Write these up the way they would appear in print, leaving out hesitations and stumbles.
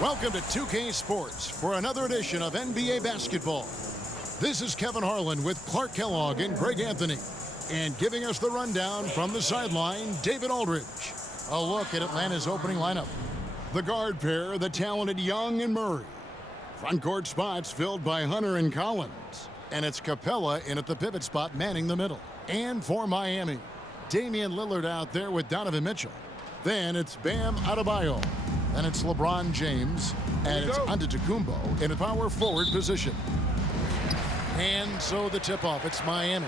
Welcome to 2K Sports for another edition of NBA basketball. This is Kevin Harlan with Clark Kellogg and Greg Anthony. And giving us the rundown from the sideline, David Aldridge. A look at Atlanta's opening lineup. The guard pair, the talented Young and Murray. Front court spots filled by Hunter and Collins. And it's Capella in at the pivot spot manning the middle. And for Miami, Damian Lillard out there with Donovan Mitchell. Then it's Bam Adebayo. And it's LeBron James. And it's Antetokounmpo in a power forward position. And so the tip-off, it's Miami.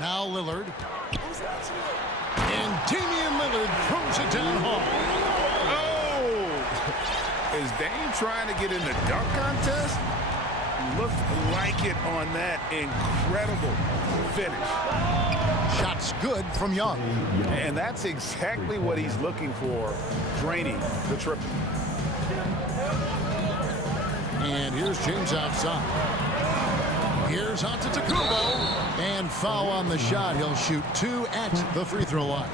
Now Lillard. And Damian Lillard throws it down hard. Oh! Is Dame trying to get in the dunk contest? Looked like it on that incredible finish. Shots good from Young. And that's exactly what he's looking for, draining the triple. And here's James outside. Here's Antetokounmpo. And foul on the shot. He'll shoot 2 at the free throw line.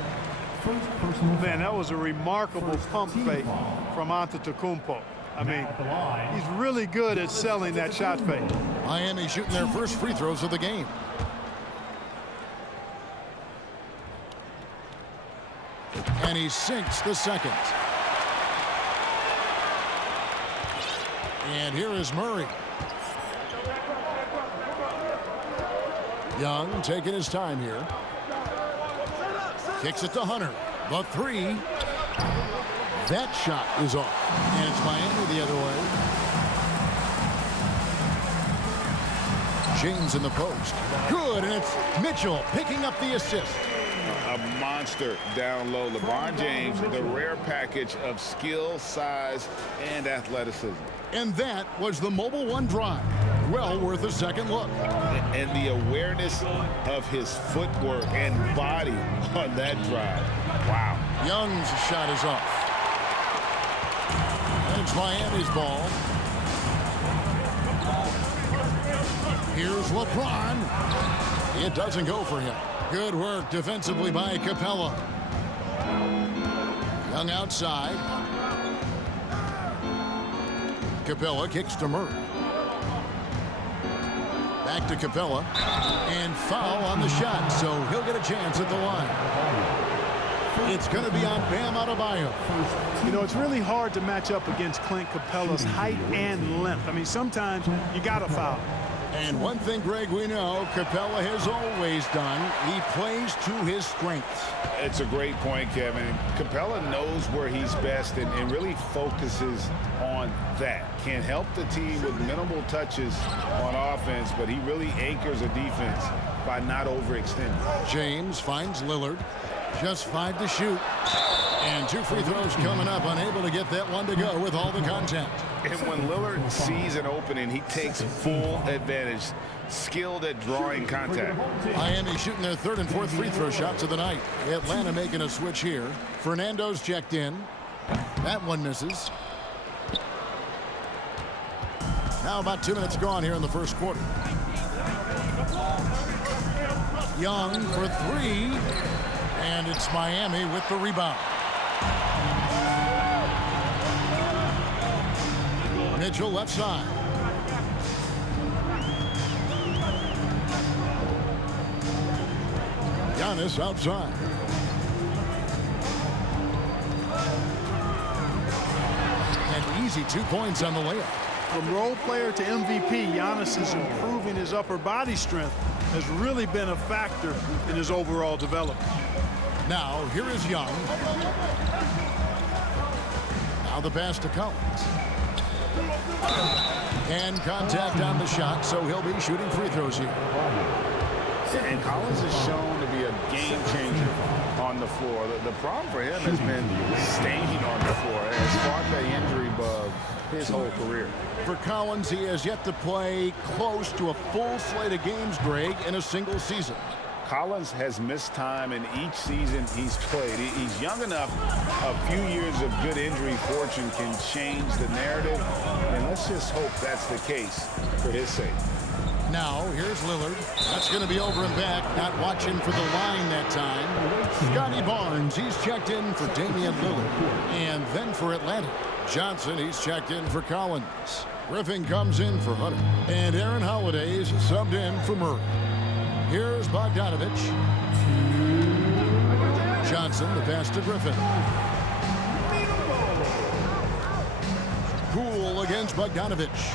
Man, that was a remarkable pump fake from Antetokounmpo. I mean, he's really good at selling that shot fake. Miami shooting their first free throws of the game. And he sinks the second. And here is Murray. Young taking his time here. Kicks it to Hunter. The three. That shot is off. And it's Miami the other way. James in the post. Good, and it's Mitchell picking up the assist. A monster down low. LeBron James, the rare package of skill, size, and athleticism. And that was the Mobile One drive. Well worth a second look. And the awareness of his footwork and body on that drive. Wow. Young's shot is off. It's Miami's ball. Here's LeBron. It doesn't go for him. Good work defensively by Capella. Young outside. Capella kicks to Murray. Back to Capella. And foul on the shot, so he'll get a chance at the line. It's going to be on Bam Adebayo. You know, it's really hard to match up against Clint Capella's height and length. I mean, sometimes you got to foul. And one thing, Greg, we know Capella has always done, he plays to his strengths. It's a great point, Kevin. Capella knows where he's best and really focuses on that. Can help the team with minimal touches on offense, but he really anchors a defense by not overextending. James finds Lillard. Just 5 to shoot. And 2 free throws coming up, unable to get that one to go with all the contact. And when Lillard sees an opening, he takes full advantage. Skilled at drawing contact. Miami shooting their 3rd and 4th free throw shots of the night. Atlanta making a switch here. Fernando's checked in. That one misses. Now about 2 minutes gone here in the first quarter. Young for 3. And it's Miami with the rebound. Mitchell left side. Giannis outside. And easy 2 points on the layup. From role player to MVP, Giannis is improving his upper body strength. Has really been a factor in his overall development. Now, here is Young. Now the pass to Collins. And contact on the shot, so he'll be shooting free throws here. And Collins is shown to be a game changer on the floor. The problem for him has been staying on the floor. Has fought the injury bug his whole career. For Collins, he has yet to play close to a full slate of games, Greg, in a single season. Collins has missed time in each season he's played. He's young enough. A few years of good injury fortune can change the narrative. And let's just hope that's the case for his sake. Now, here's Lillard. That's going to be over and back. Not watching for the line that time. Scotty Barnes, he's checked in for Damian Lillard. And then for Atlanta, Johnson, he's checked in for Collins. Griffin comes in for Hunter. And Aaron Holiday's subbed in for Murray. Here's Bogdanovich. Johnson, the pass to Griffin. Poole against Bogdanovich.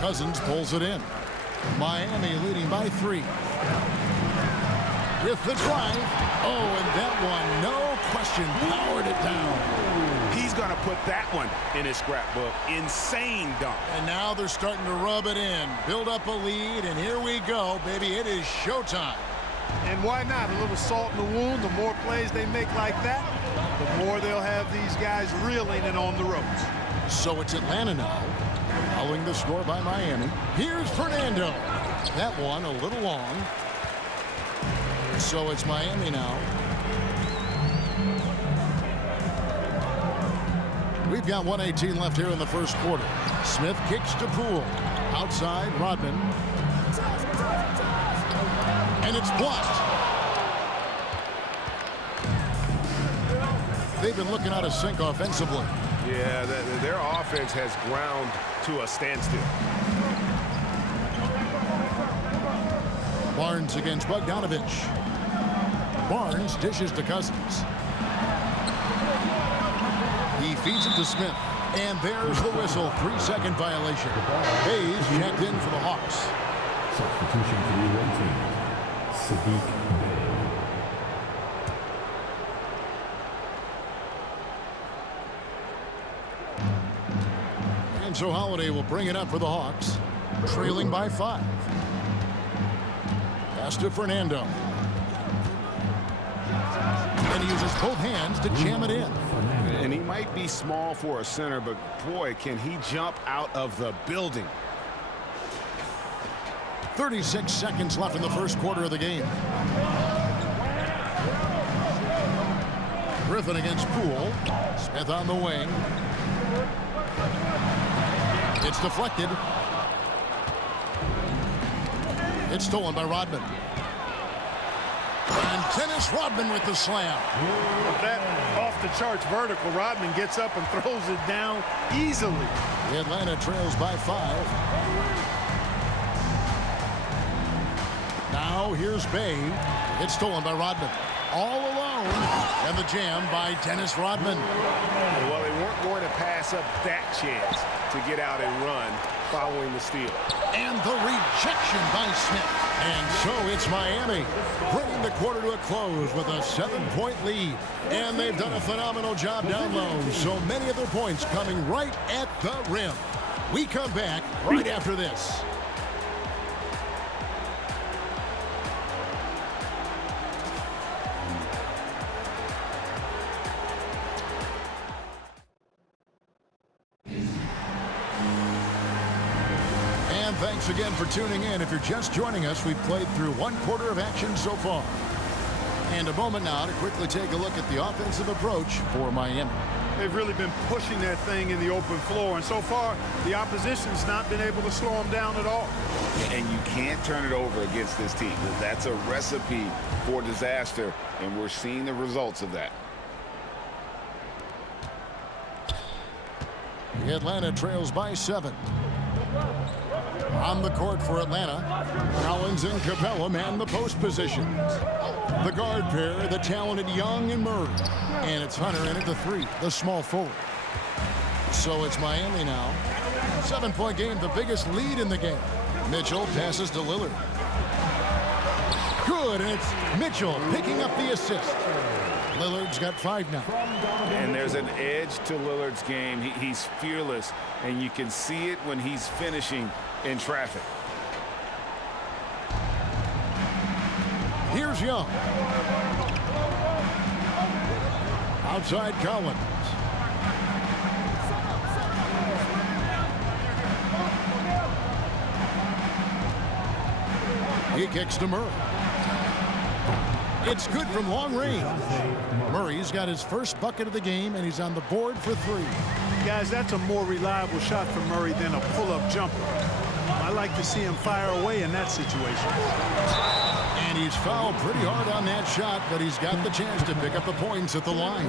Cousins pulls it in. Miami leading by 3. With the drive. Oh, and that one, no question, powered it down. He's going to put that one in his scrapbook. Insane dunk. And now they're starting to rub it in. Build up a lead, and here we go, baby. It is showtime. And why not? A little salt in the wound. The more plays they make like that, the more they'll have these guys reeling and on the ropes. So it's Atlanta now, following the score by Miami. Here's Fernando. That one a little long. So it's Miami now. We've got 1:18 left here in the first quarter. Smith kicks to Poole. Outside, Rodman. And it's blocked. They've been looking out of sync offensively. Yeah, their offense has ground to a standstill. Barnes against Bogdanovich. Barnes dishes to Cousins. He feeds it to Smith. And there's the whistle. 3-second violation. Hayes checked in for the Hawks. Substitution for the away team. Sadiq Bey. And so Holiday will bring it up for the Hawks. Trailing by 5. Pass to Fernando. And he uses both hands to jam it in. And he might be small for a center, but boy, can he jump out of the building. 36 seconds left in the first quarter of the game. Griffin against Poole. Smith on the wing. It's deflected. It's stolen by Rodman. And Dennis Rodman with the slam. That off-the-charts vertical, Rodman gets up and throws it down easily. Atlanta trails by 5. Now here's Bey. It's stolen by Rodman. All alone. And the jam by Dennis Rodman. Well, they weren't going to pass up that chance to get out and run following the steal. And the rejection by Smith. And so it's Miami bringing the quarter to a close with a 7-point lead. And they've done a phenomenal job down low. So many of their points coming right at the rim. We come back right after this. Thanks again for tuning in. If you're just joining us, we've played through 1 quarter of action so far. And a moment now to quickly take a look at the offensive approach for Miami. They've really been pushing that thing in the open floor, and so far the opposition's not been able to slow them down at all. And you can't turn it over against this team. That's a recipe for disaster, and we're seeing the results of that. Atlanta trails by 7. On the court for Atlanta, Collins and Capella man the post positions. The guard pair, the talented Young and Murray. And it's Hunter in at the 3, the small forward. So it's Miami now. 7-point game, the biggest lead in the game. Mitchell passes to Lillard. Good, and it's Mitchell picking up the assist. Lillard's got 5 now. And there's an edge to Lillard's game. He's fearless, and you can see it when he's finishing in traffic. Here's Young. Outside Collins. He kicks to Murray. It's good from long range. Murray's got his first bucket of the game, and he's on the board for 3. Guys, that's a more reliable shot for Murray than a pull-up jumper. My like to see him fire away in that situation. And he's fouled pretty hard on that shot, but he's got the chance to pick up the points at the line.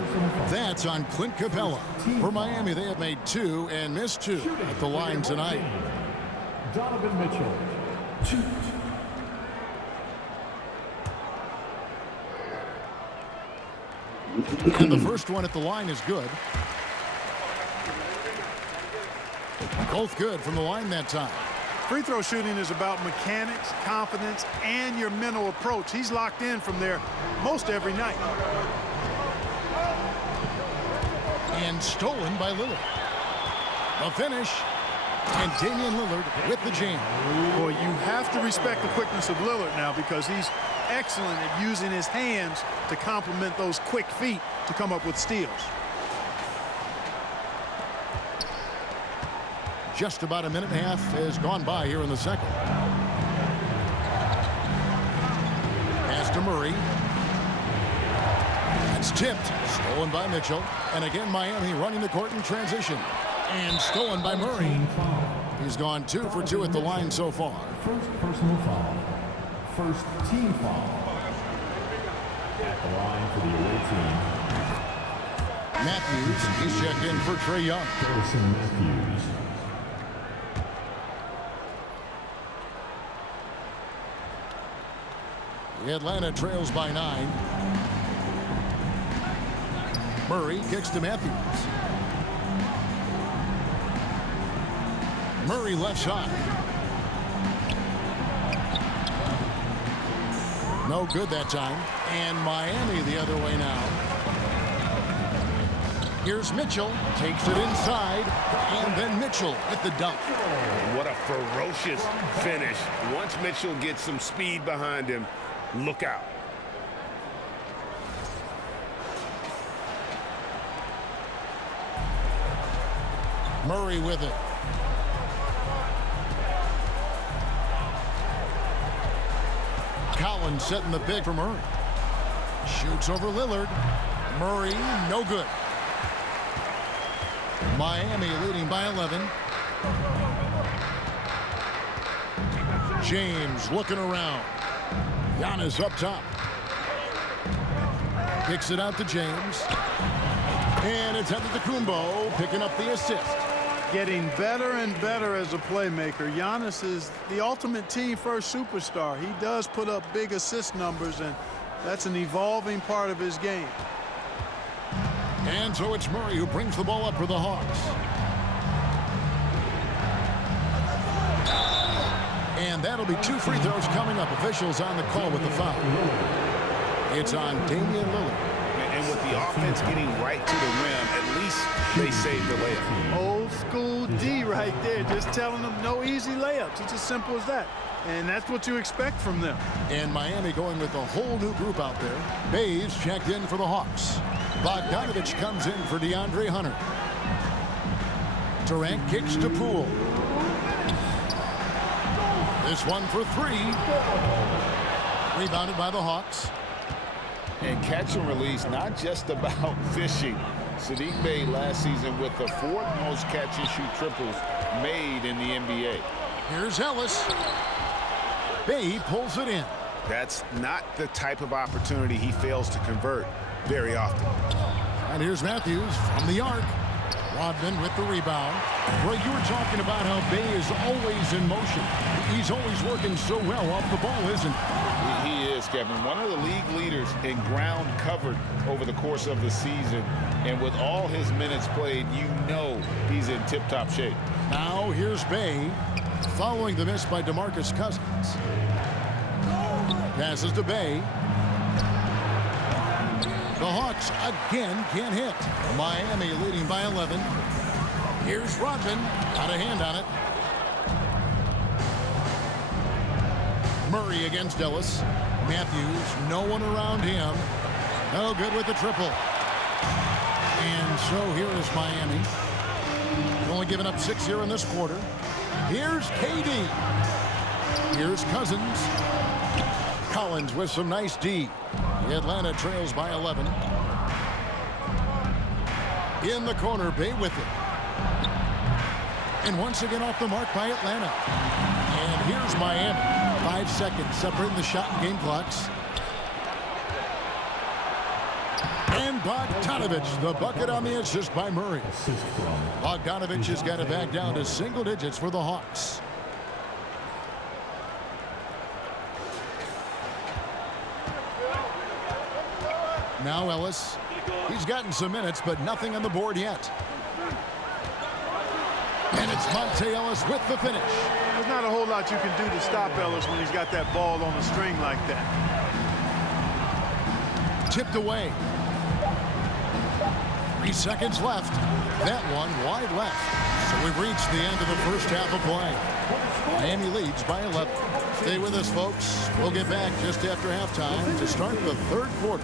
That's on Clint Capella. For Miami, they have made 2 and missed 2 at the line tonight. Donovan Mitchell, 2. And the first one at the line is good. Both good from the line that time. Free throw shooting is about mechanics, confidence, and your mental approach. He's locked in from there most every night. And stolen by Lillard. The finish. And Damian Lillard with the jam. Boy, you have to respect the quickness of Lillard now because he's excellent at using his hands to complement those quick feet to come up with steals. Just about a minute and a half has gone by here in the second. Pass to Murray. It's tipped. Stolen by Mitchell. And again, Miami running the court in transition. And stolen by Murray. He's gone 2 for 2 at the line so far. First personal foul. First team foul. At the line for the away team. Matthews, he's checked in for Trae Young. Harrison Matthews. Atlanta trails by 9. Murray kicks to Matthews. Murray left side. No good that time. And Miami the other way now. Here's Mitchell. Takes it inside. And then Mitchell with the dunk. What a ferocious finish. Once Mitchell gets some speed behind him, look out. Murray with it. Collins setting the big for Murray. Shoots over Lillard. Murray, no good. Miami leading by 11. James looking around. Giannis up top. Kicks it out to James. And it's Antetokounmpo picking up the assist. Getting better and better as a playmaker. Giannis is the ultimate team-first superstar. He does put up big assist numbers, and that's an evolving part of his game. And so it's Murray who brings the ball up for the Hawks. And that'll be 2 free throws coming up. Officials on the call with the foul. It's on Damian Lillard. And with the offense getting right to the rim, at least they saved the layup. Old school D right there, just telling them no easy layups. It's as simple as that. And that's what you expect from them. And Miami going with a whole new group out there. Bays checked in for the Hawks. Bogdanovich comes in for DeAndre Hunter. Durant kicks to Poole. This one for 3. Rebounded by the Hawks. And catch and release, not just about fishing. Saddiq Bey last season with the 4th most catch and shoot triples made in the NBA. Here's Ellis. Bey pulls it in. That's not the type of opportunity he fails to convert very often. And here's Matthews from the arc. Rodman with the rebound. Well, you were talking about how Bey is always in motion. He's always working so well off the ball, isn't he? He is, Kevin. One of the league leaders in ground covered over the course of the season. And with all his minutes played, you know he's in tip-top shape. Now here's Bey following the miss by DeMarcus Cousins. Passes to Bey. The Hawks again can't hit. Miami leading by 11. Here's Rodman. Got a hand on it. Murray against Ellis. Matthews, no one around him. No good with the triple. And so here is Miami. Only giving up 6 here in this quarter. Here's KD. Here's Cousins. Collins with some nice D. Atlanta trails by 11. In the corner, Bey with it. And once again off the mark by Atlanta. And here's Miami. 5 seconds separating the shot and game clocks. And Bogdanovich, the bucket on the assist by Murray. Bogdanovich has got it back down to single digits for the Hawks. Now Ellis. He's gotten some minutes, but nothing on the board yet. And it's Monte Ellis with the finish. There's not a whole lot you can do to stop Ellis when he's got that ball on the string like that. Tipped away. 3 seconds left. That one wide left. So we've reached the end of the first half of play. Miami leads by 11. Stay with us, folks. We'll get back just after halftime to start the third quarter.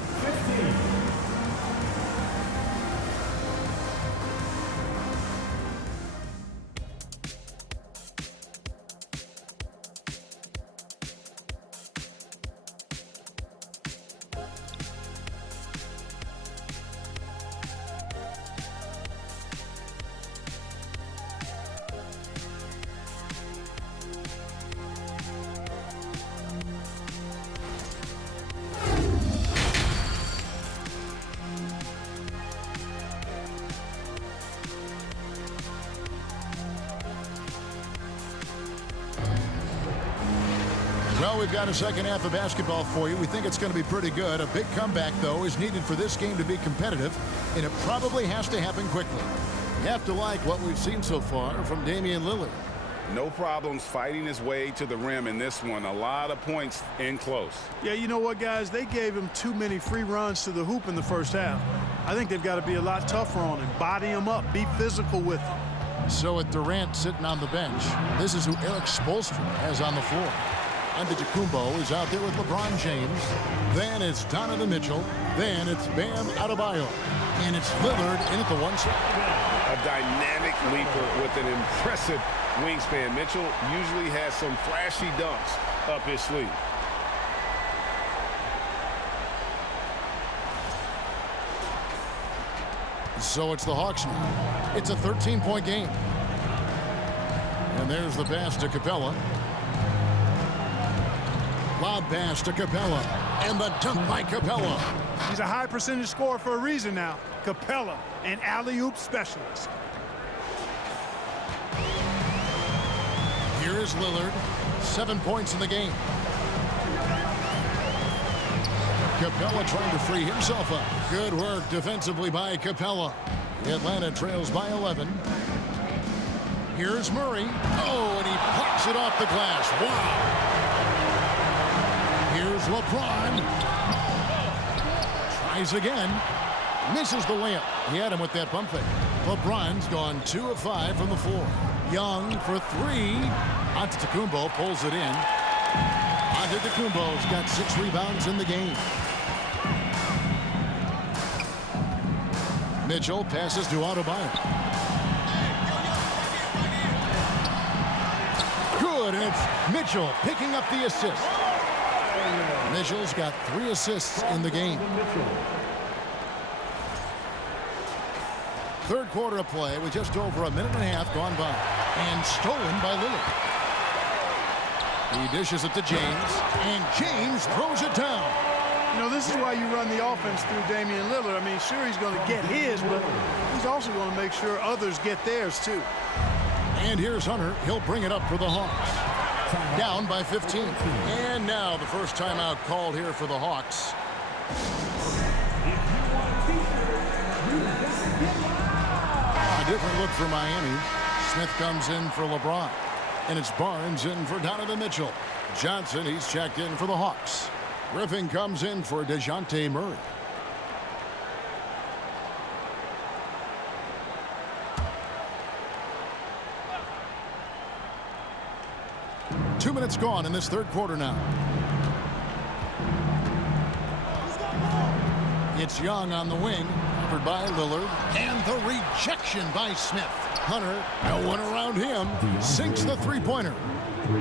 Well, we've got a second half of basketball for you. We think it's going to be pretty good. A big comeback, though, is needed for this game to be competitive, and it probably has to happen quickly. You have to like what we've seen so far from Damian Lillard. No problems fighting his way to the rim in this one. A lot of points in close. Yeah, you know what, guys? They gave him too many free runs to the hoop in the first half. I think they've got to be a lot tougher on him. Body him up. Be physical with him. So with Durant sitting on the bench, this is who Eric Spoelstra has on the floor. Antetokounmpo is out there with LeBron James. Then it's Donovan Mitchell. Then it's Bam Adebayo. And it's Lillard in at the 1 side. A dynamic leaper with an impressive wingspan. Mitchell usually has some flashy dunks up his sleeve. So it's the Hawks now. It's a 13-point game. And there's the pass to Capella. Lob pass to Capella. And the dunk by Capella. He's a high percentage scorer for a reason now. Capella, an alley-oop specialist. Here's Lillard. 7 points in the game. Capella trying to free himself up. Good work defensively by Capella. Atlanta trails by 11. Here's Murray. Oh, and he pops it off the glass. Wow. Here's LeBron. Tries again. Misses the layup. He had him with that pump fake. LeBron's gone 2 of 5 from the floor. Young for 3. Antetokounmpo pulls it in. Antetokounmpo's got 6 rebounds in the game. Mitchell passes to Adebayo. Good, and it's Mitchell picking up the assist. Mitchell's got 3 assists in the game. Third quarter of play with just over a minute and a half gone by. And stolen by Lillard. He dishes it to James, and James throws it down. You know, this is why you run the offense through Damian Lillard. I mean, sure, he's going to get his, but he's also going to make sure others get theirs, too. And here's Hunter. He'll bring it up for the Hawks. Down by 15. And now the first timeout called here for the Hawks. A different look for Miami. Smith comes in for LeBron. And it's Barnes in for Donovan Mitchell. Johnson, he's checked in for the Hawks. Griffin comes in for DeJounte Murray. Two minutes gone in this third quarter now. It's Young on the wing, covered by Lillard, and the rejection by Smith. Hunter, no one around him, sinks the three-pointer.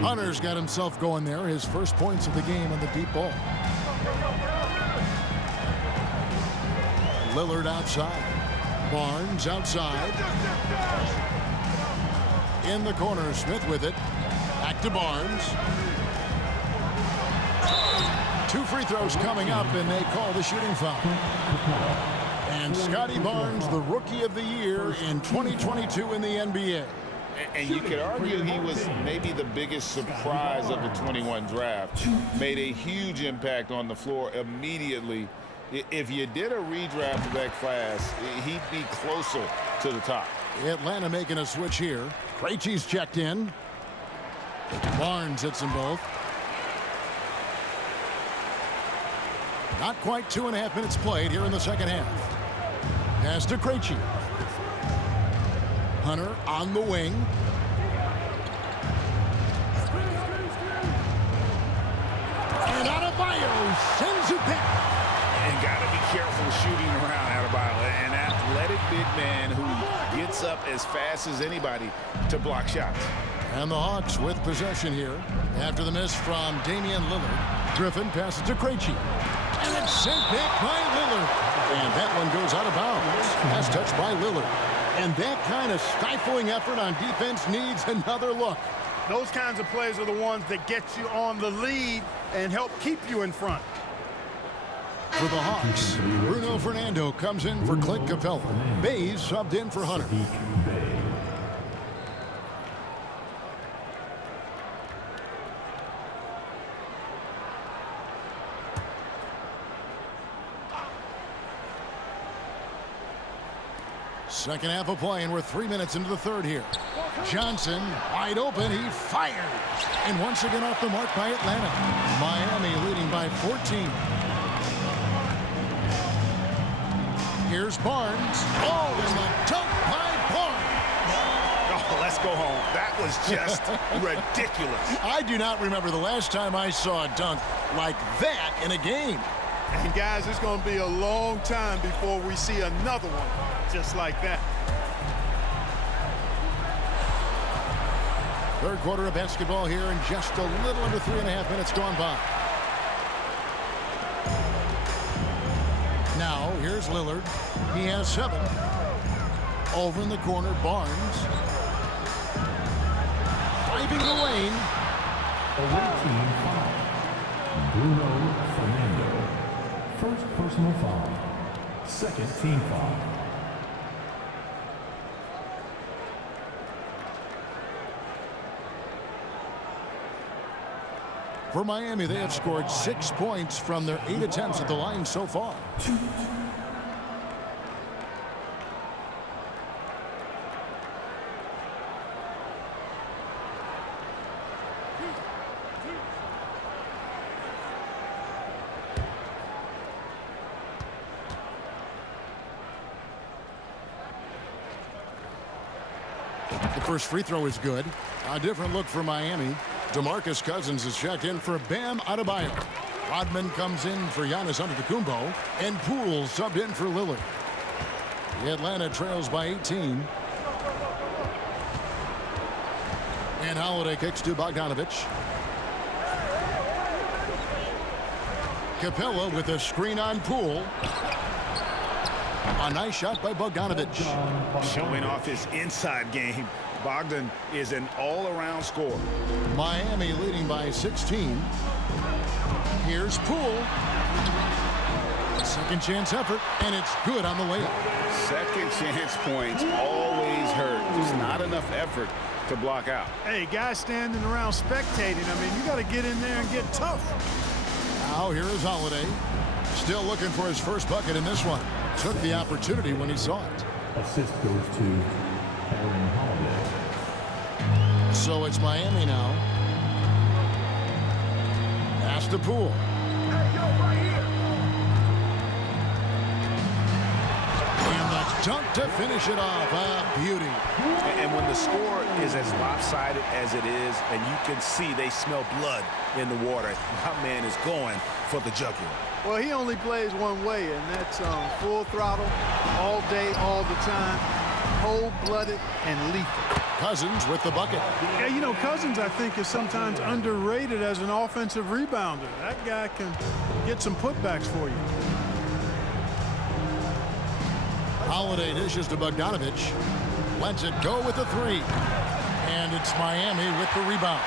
Hunter's got himself going there, his first points of the game on the deep ball. Lillard outside. Barnes outside. In the corner, Smith with it. Back to Barnes. 2 free throws coming up, and they call the shooting foul. And Scotty Barnes, the Rookie of the Year in 2022 in the NBA. And you could argue he was maybe the biggest surprise of the 21 draft. Made a huge impact on the floor immediately. If you did a redraft of that class, he'd be closer to the top. Atlanta making a switch here. Krejci's checked in. Barnes hits them both. Not quite 2.5 minutes played here in the second half. Pass to Krejci. Hunter on the wing. And Adebayo sends it back. And got to be careful shooting around Adebayo. An athletic big man who gets up as fast as anybody to block shots. And the Hawks with possession here. After the miss from Damian Lillard, Griffin passes to Krejci. And it's sent back by Lillard. And that one goes out of bounds. Pass touched by Lillard. And that kind of stifling effort on defense needs another look. Those kinds of plays are the ones that get you on the lead and help keep you in front. For the Hawks, Bruno Fernando comes in for Clint Capella. Bays subbed in for Hunter. Second half of play, and we're 3 minutes into the third here. Johnson, wide open, he fires. And once again off the mark by Atlanta. Miami leading by 14. Here's Barnes. Oh, and the dunk by Barnes. Oh, let's go home. That was just ridiculous. I do not remember the last time I saw a dunk like that in a game. And guys, it's going to be a long time before we see another one just like that. Third quarter of basketball here, and just a little under 3.5 minutes gone by. Now, here's Lillard. He has 7. Over in the corner, Barnes. Driving the lane. Away team foul. Bruno Fernando. First personal foul. Second team foul. For Miami, they have scored 6 points from their 8 attempts at the line so far. The first free throw is good. A different look for Miami. DeMarcus Cousins is checked in for Bam Adebayo. Rodman comes in for Giannis Antetokounmpo, and Poole subbed in for Lillard. The Atlanta trails by 18. And Holiday kicks to Bogdanovich. Capella with a screen on Poole. A nice shot by Bogdanovich. Showing off his inside game. Bogdan is an all-around scorer. Miami leading by 16. Here's Poole. Second chance effort, and it's good on the layup. Second chance points always hurt. Just not enough effort to block out. Hey, guys standing around spectating. I mean, you got to get in there and get tough. Now here is Holiday. Still looking for his first bucket in this one. Took the opportunity when he saw it. Assist goes to Aaron Holiday. So it's Miami now. Pass to Poole. And the dunk to finish it off. A beauty. And when the score is as lopsided as it is, and you can see they smell blood in the water, my man is going for the jugular. Well, he only plays one way, and that's full throttle, all day, all the time, cold-blooded and lethal. Cousins with the bucket. Yeah, you know, Cousins, I think, is sometimes underrated as an offensive rebounder. That guy can get some putbacks for you. Holiday dishes to Bogdanovich. Lets it go with the 3. And it's Miami with the rebound.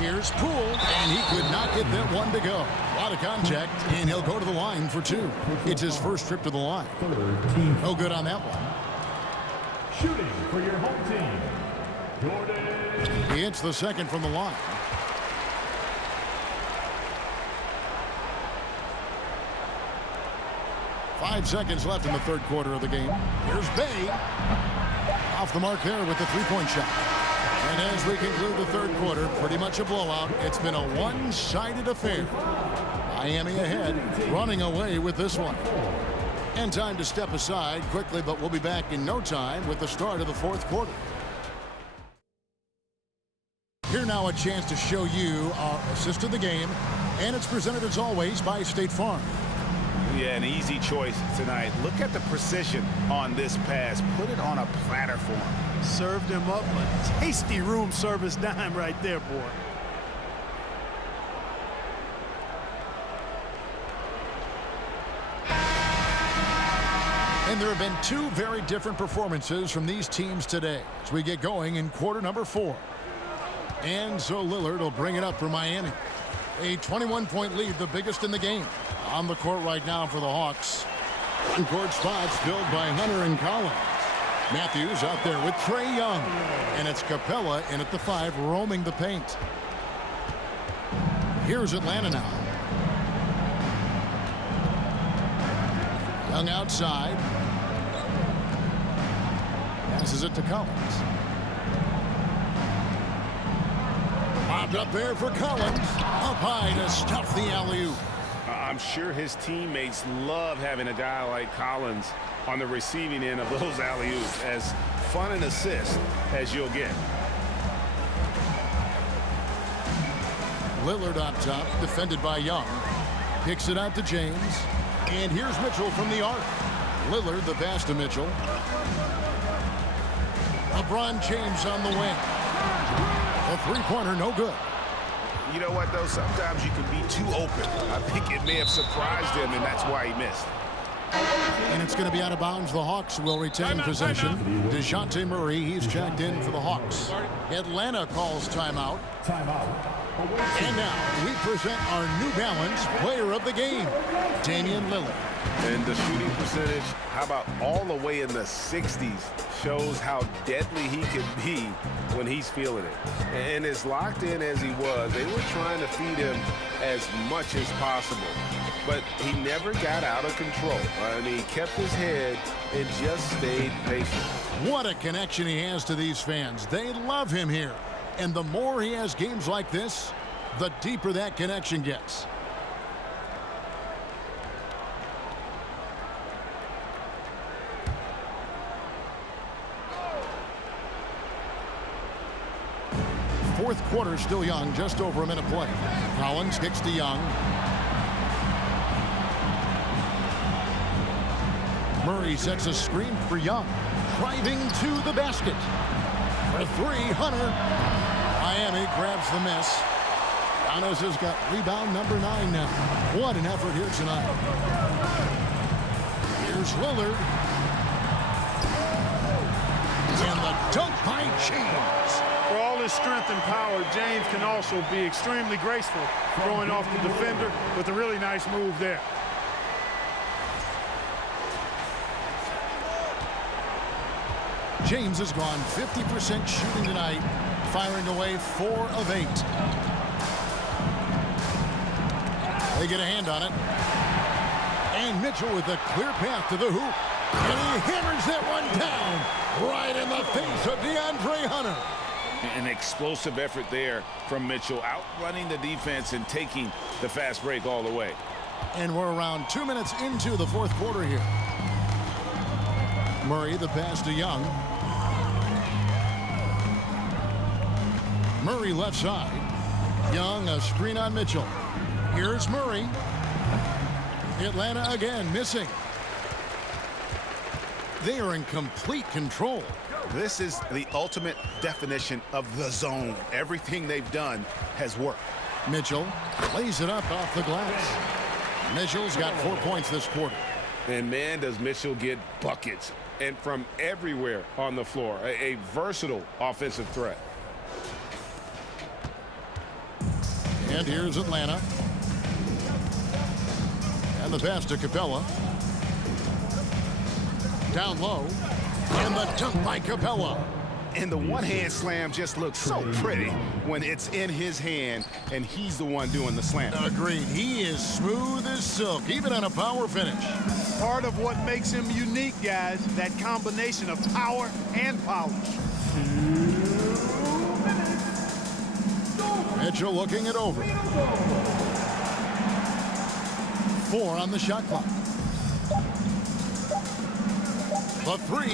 Here's Poole, and he could not get that one to go. A lot of contact, and he'll go to the line for 2. It's his first trip to the line. No good on that one. Shooting for your home team, Jordan. He hits the second from the line. Five seconds left in the third quarter of the game. Here's Bay. Off the mark there with the three-point shot. And as we conclude the third quarter, pretty much a blowout. It's been a one-sided affair. Miami ahead, running away with this one. And time to step aside quickly, but we'll be back in no time with the start of the fourth quarter. Here now a chance to show you our assist of the game, and it's presented as always by State Farm. Yeah, an easy choice tonight. Look at the precision on this pass. Put it on a platter for him. Served him up a tasty room service dime right there, boy. And there have been two very different performances from these teams today as we get going in quarter number 4. And so Lillard will bring it up for Miami. A 21-point lead, the biggest in the game. On the court right now for the Hawks. On-court spots filled by Hunter and Collins. Matthews out there with Trae Young. And it's Capella in at the 5, roaming the paint. Here's Atlanta now. Young outside. Passes it to Collins. Popped up there for Collins. Up high to stuff the alley-oop. I'm sure his teammates love having a guy like Collins on the receiving end of those alley-oops. As fun an assist as you'll get. Lillard on top, defended by Young. Kicks it out to James. And here's Mitchell from the arc. Lillard the pass to Mitchell. LeBron James on the wing. A three-pointer, no good. You know what, though? Sometimes you can be too open. I think it may have surprised him, and that's why he missed. And it's going to be out of bounds. The Hawks will retain possession. DeJounte Murray, he's checked in for the Hawks. Atlanta calls timeout. And now we present our New Balance player of the game, Damian Lillard. And the shooting percentage, how about all the way in the 60s, shows how deadly he can be when he's feeling it. And as locked in as he was, they were trying to feed him as much as possible. But he never got out of control. I mean, he kept his head and just stayed patient. What a connection he has to these fans. They love him here. And the more he has games like this, the deeper that connection gets. Fourth quarter still Young, just over a minute play. Collins kicks to Young. Murray sets a screen for Young. Driving to the basket. For 3, Hunter. Miami grabs the miss. Giannis has got rebound number 9 now. What an effort here tonight. Here's Lillard. And the dunk by James. For all his strength and power, James can also be extremely graceful, throwing off the defender with a really nice move there. James has gone 50% shooting tonight, firing away 4 of 8. They get a hand on it. And Mitchell with a clear path to the hoop. And he hammers that one down right in the face of DeAndre Hunter. An explosive effort there from Mitchell, outrunning the defense and taking the fast break all the way. And we're around 2 minutes into the fourth quarter here. Murray the pass to Young. Murray left side. Young a screen on Mitchell. Here's Murray. Atlanta again missing. They are in complete control. This is the ultimate definition of the zone. Everything they've done has worked. Mitchell lays it up off the glass. Mitchell's got 4 points this quarter. And man, does Mitchell get buckets. And from everywhere on the floor. A versatile offensive threat. And here's Atlanta. And the pass to Capella. Down low. And the dunk by Capella. And the one-hand slam just looks so pretty when it's in his hand and he's the one doing the slam. Agreed. He is smooth as silk, even on a power finish. Part of what makes him unique, guys, that combination of power and polish. Mitchell looking it over. 4 on the shot clock. The 3.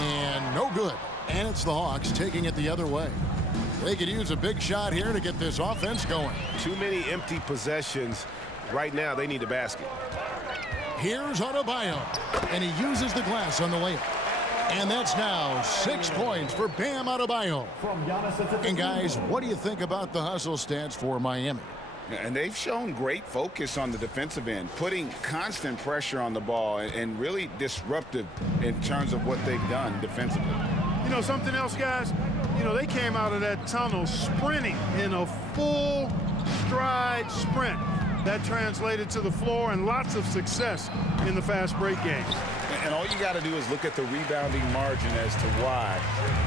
And no good. And it's the Hawks taking it the other way. They could use a big shot here to get this offense going. Too many empty possessions. Right now, they need a basket. Here's Adebayo. And he uses the glass on the layup. And that's now 6 points for Bam Adebayo. And guys, what do you think about the hustle stats for Miami? And they've shown great focus on the defensive end, putting constant pressure on the ball and really disruptive in terms of what they've done defensively. You know something else, guys? You know, they came out of that tunnel sprinting in a full stride sprint. That translated to the floor and lots of success in the fast break game. And all you got to do is look at the rebounding margin as to why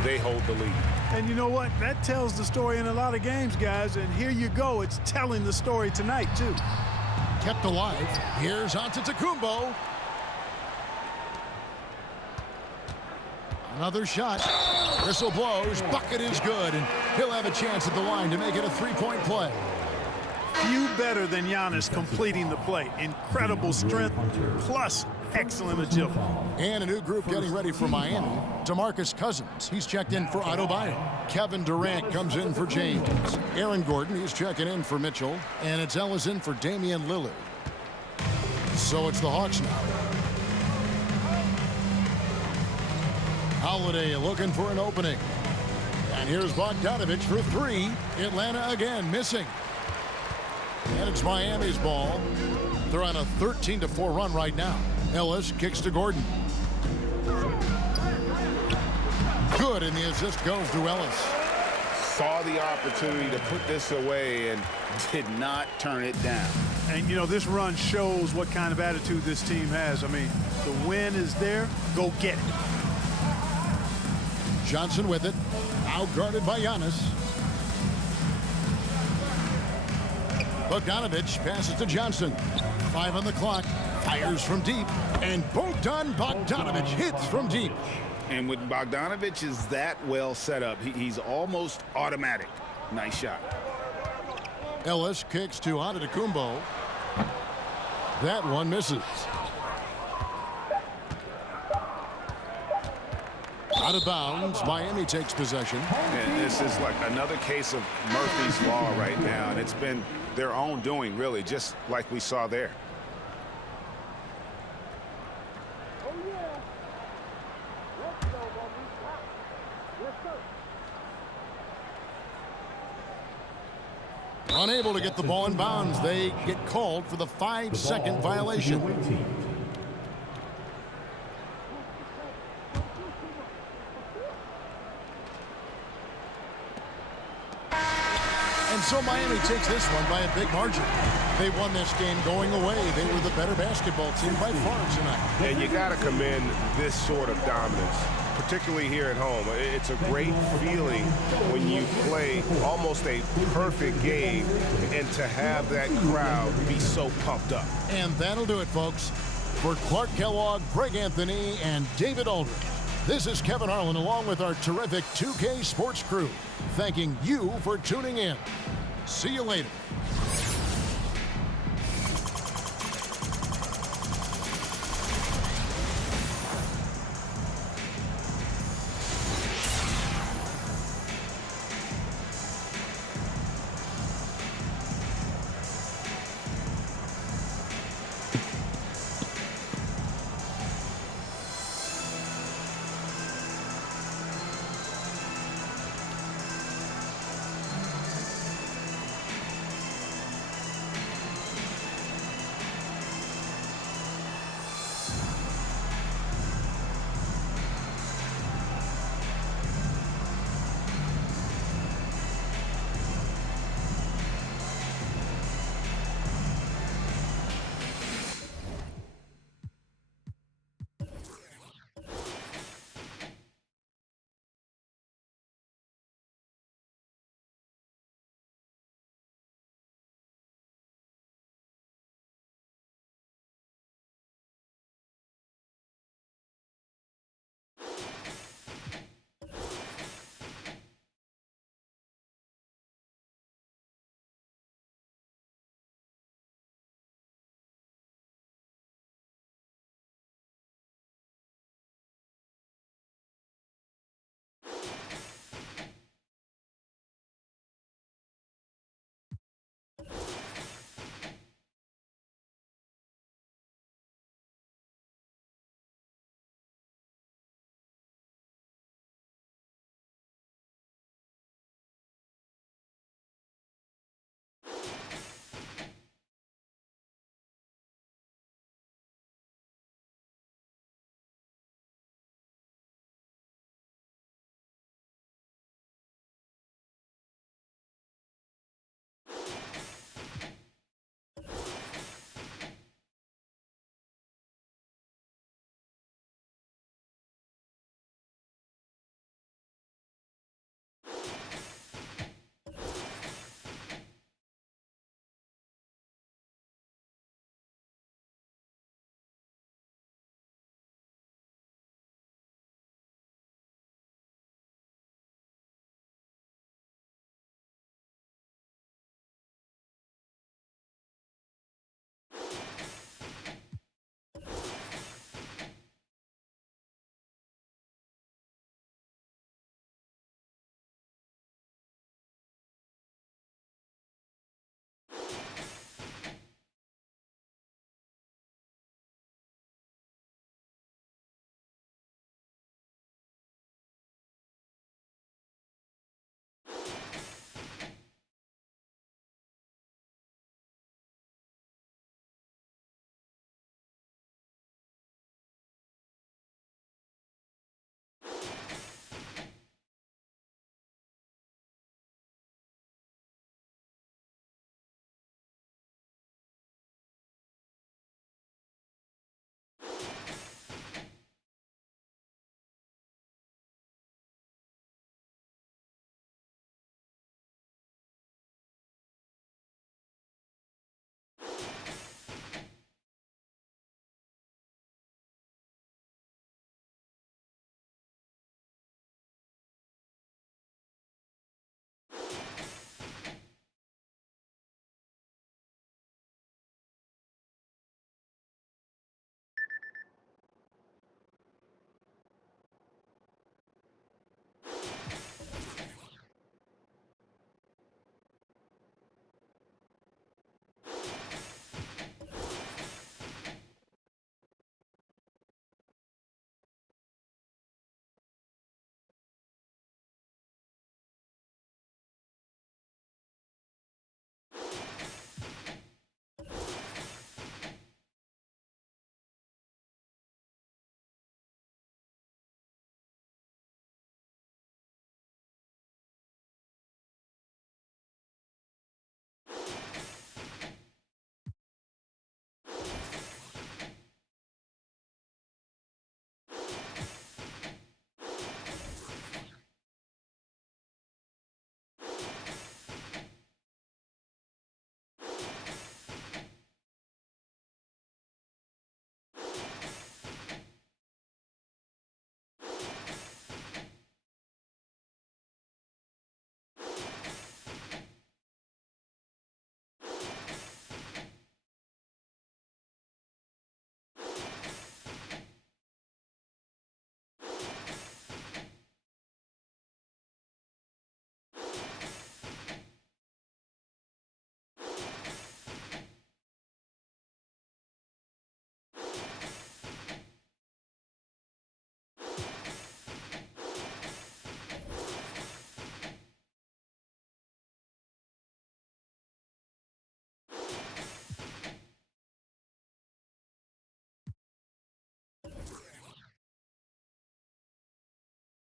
they hold the lead. And you know what? That tells the story in a lot of games, guys. And here you go. It's telling the story tonight, too. Kept alive. Here's Antetokounmpo. Another shot. Whistle blows. Bucket is good. And he'll have a chance at the line to make it a 3-point play. Few better than Giannis completing the play. Incredible strength, plus excellent agility. And a new group getting ready for Miami. DeMarcus Cousins, he's checked in for Adebayo. Kevin Durant comes in for James. Aaron Gordon, he's checking in for Mitchell. And it's Ellis in for Damian Lillard. So it's the Hawks now. Holiday looking for an opening. And here's Bogdanovich for 3. Atlanta again missing. And it's Miami's ball. They're on a 13-4 run right now. Ellis kicks to Gordon. Good, and the assist goes to Ellis. Saw the opportunity to put this away and did not turn it down. And, you know, this run shows what kind of attitude this team has. I mean, the win is there. Go get it. Johnson with it. Outguarded by Giannis. Bogdanovich passes to Johnson. 5 on the clock. Fires from deep. And Bogdanovich hits from deep. And with Bogdanovich is that well set up, he's almost automatic. Nice shot. Ellis kicks to Antetokounmpo. That one misses. Out of bounds. Miami takes possession. And this is like another case of Murphy's Law right now. And it's been their own doing, really, just like we saw there. Unable to get the ball in bounds. They get called for the 5-second violation. And so Miami takes this one by a big margin. They won this game going away. They were the better basketball team by far tonight. And you got to commend this sort of dominance, particularly here at home. It's a great feeling when you play almost a perfect game and to have that crowd be so pumped up. And that'll do it, folks. For Clark Kellogg, Greg Anthony, and David Aldridge, this is Kevin Harlan along with our terrific 2K Sports crew, thanking you for tuning in. See you later.